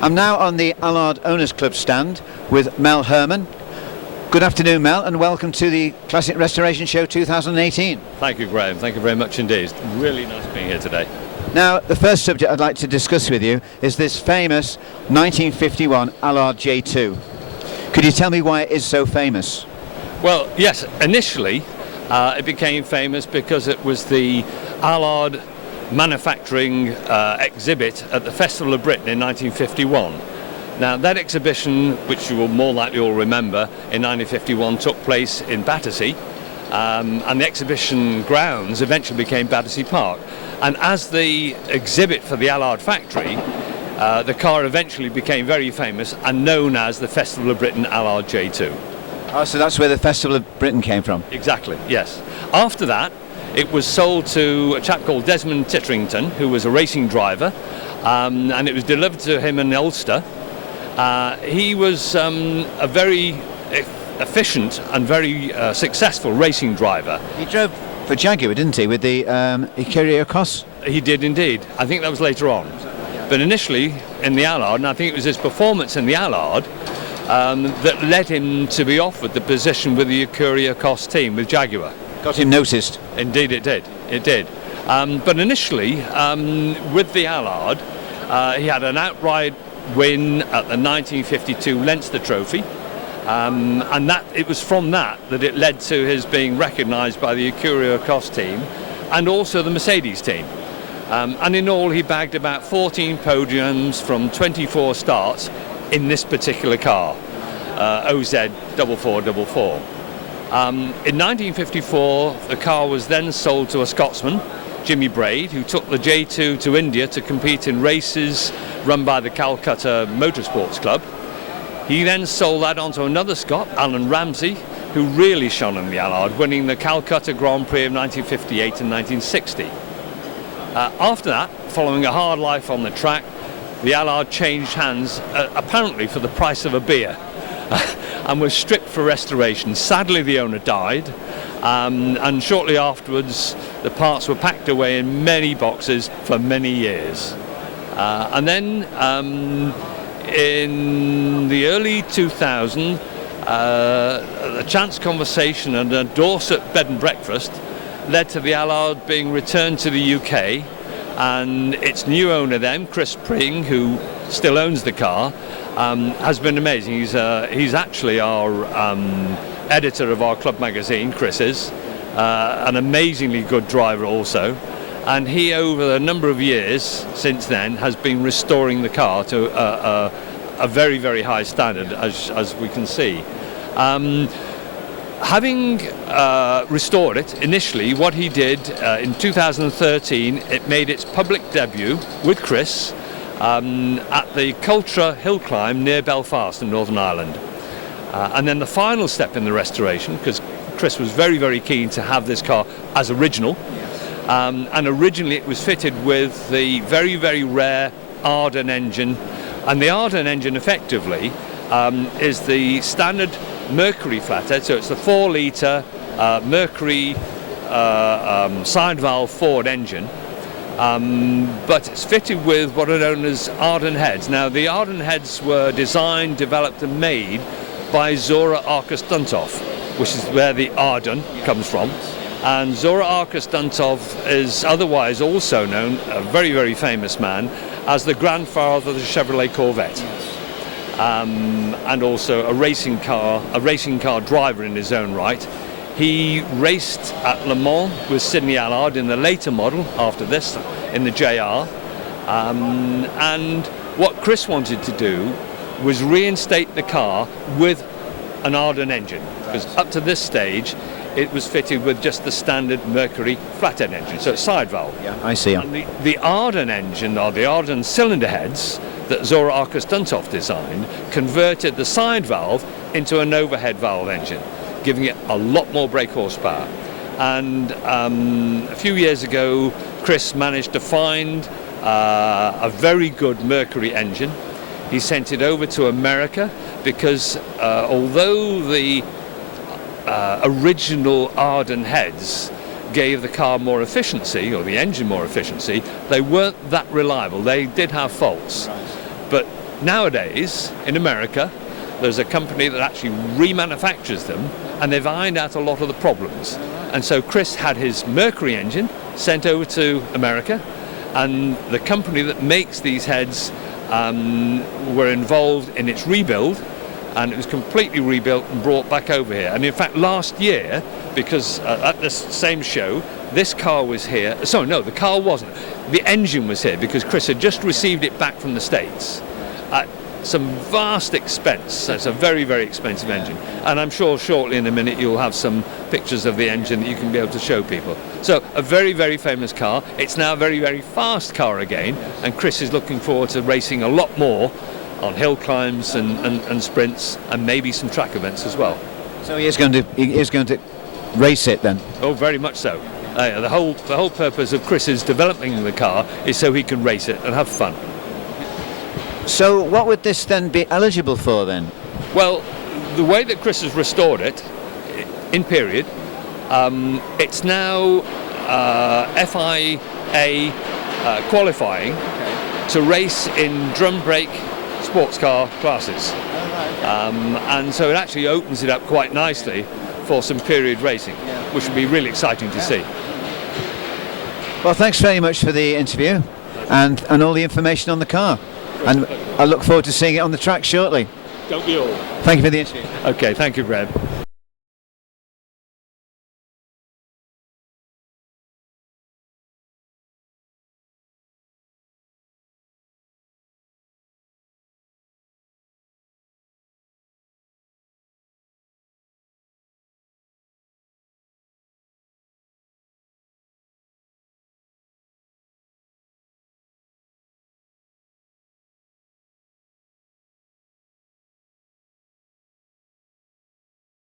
I'm now on the Allard Owners Club stand with Mel Herman. Good afternoon, Mel, and welcome to the Classic Restoration Show 2018. Thank you, Graham. Thank you very much indeed. It's really nice being here today. Now, the first subject I'd like to discuss with you is this famous 1951 Allard J2. Could you tell me why it is so famous? Well, yes, initially it became famous because it was the Allard manufacturing exhibit at the Festival of Britain in 1951. Now, that exhibition, which you will more likely all remember, in 1951 took place in Battersea, and the exhibition grounds eventually became Battersea Park. And as the exhibit for the Allard factory, the car eventually became very famous and known as the Festival of Britain Allard J2. Oh, so that's where the Festival of Britain came from? Exactly, yes. After that, it was sold to a chap called Desmond Titterington, who was a racing driver, and it was delivered to him in Ulster. He was a very efficient and very successful racing driver. He drove for Jaguar, didn't he, with the Ikiriakos? He did indeed. I think that was later on. But initially in the Allard, and I think it was his performance in the Allard that led him to be offered the position with the Ikiriakos team with Jaguar. Got him noticed. Indeed it did. It did. But initially, with the Allard, he had an outright win at the 1952 Leinster Trophy, and that it was from that it led to his being recognised by the Ikiriakos team and also the Mercedes team. And in all, he bagged about 14 podiums from 24 starts in this particular car, OZ 4444. In 1954, the car was then sold to a Scotsman, Jimmy Braid, who took the J2 to India to compete in races run by the Calcutta Motorsports Club. He then sold that on to another Scot, Alan Ramsey, who really shone in the Allard, winning the Calcutta Grand Prix of 1958 and 1960. After that, following a hard life on the track, the Allard changed hands, apparently for the price of a beer, and was stripped for restoration. Sadly, the owner died, and shortly afterwards, the parts were packed away in many boxes for many years. And then in the early 2000s, a chance conversation and a Dorset bed and breakfast led to the Allard being returned to the UK, and its new owner then, Chris Pring, who still owns the car, has been amazing. He's actually our editor of our club magazine, Chris is, an amazingly good driver also. And he, over a number of years since then, has been restoring the car to a very, very high standard, as we can see. Having restored it, initially what he did in 2013, it made its public debut with Chris at the Cultra Hill Climb near Belfast in Northern Ireland. And then the final step in the restoration, because Chris was very, very keen to have this car as original, and originally it was fitted with the very, very rare Arden engine. And the Arden engine effectively is the standard Mercury flathead, so it's the 4-litre Mercury side valve Ford engine, but it's fitted with what are known as Arden heads. Now, the Arden heads were designed, developed and made by Zora Arkus-Duntov, which is where the Arden comes from. And Zora Arkus-Duntov is otherwise also known, a very, very famous man, as the grandfather of the Chevrolet Corvette. And also a racing car driver in his own right. He raced at Le Mans with Sidney Allard in the later model after this, in the JR. And what Chris wanted to do was reinstate the car with an Arden engine, because up to this stage it was fitted with just the standard Mercury flathead engine, so it's side valve. Yeah, I see. And the Arden engine, or the Arden cylinder heads that Zora Arkus-Duntov designed, converted the side valve into an overhead valve engine, giving it a lot more brake horsepower. And a few years ago, Chris managed to find a very good Mercury engine. He sent it over to America because although the original Arden heads gave the car more efficiency, or the engine more efficiency, they weren't that reliable. They did have faults. But nowadays, in America, there's a company that actually remanufactures them, and they've ironed out a lot of the problems. And so Chris had his Mercury engine sent over to America, and the company that makes these heads were involved in its rebuild, and it was completely rebuilt and brought back over here. And in fact, last year, because at this same show, this car was here. Sorry, no, the car wasn't. The engine was here because Chris had just received it back from the States at some vast expense. It's a very, very expensive engine. And I'm sure shortly in a minute you'll have some pictures of the engine that you can be able to show people. So a very, very famous car. It's now a very, very fast car again, and Chris is looking forward to racing a lot more on hill climbs and sprints, and maybe some track events as well. So he is going to race it then? Oh, very much so. The whole purpose of Chris's developing the car is so he can race it and have fun. So what would this then be eligible for then? Well, the way that Chris has restored it, in period, it's now FIA qualifying to race in drum brake sports car classes. And so it actually opens it up quite nicely for some period racing, which would be really exciting to see. Well, thanks very much for the interview and all the information on the car. And I look forward to seeing it on the track shortly. Don't we all? Thank you for the interview. Okay, thank you, Graham.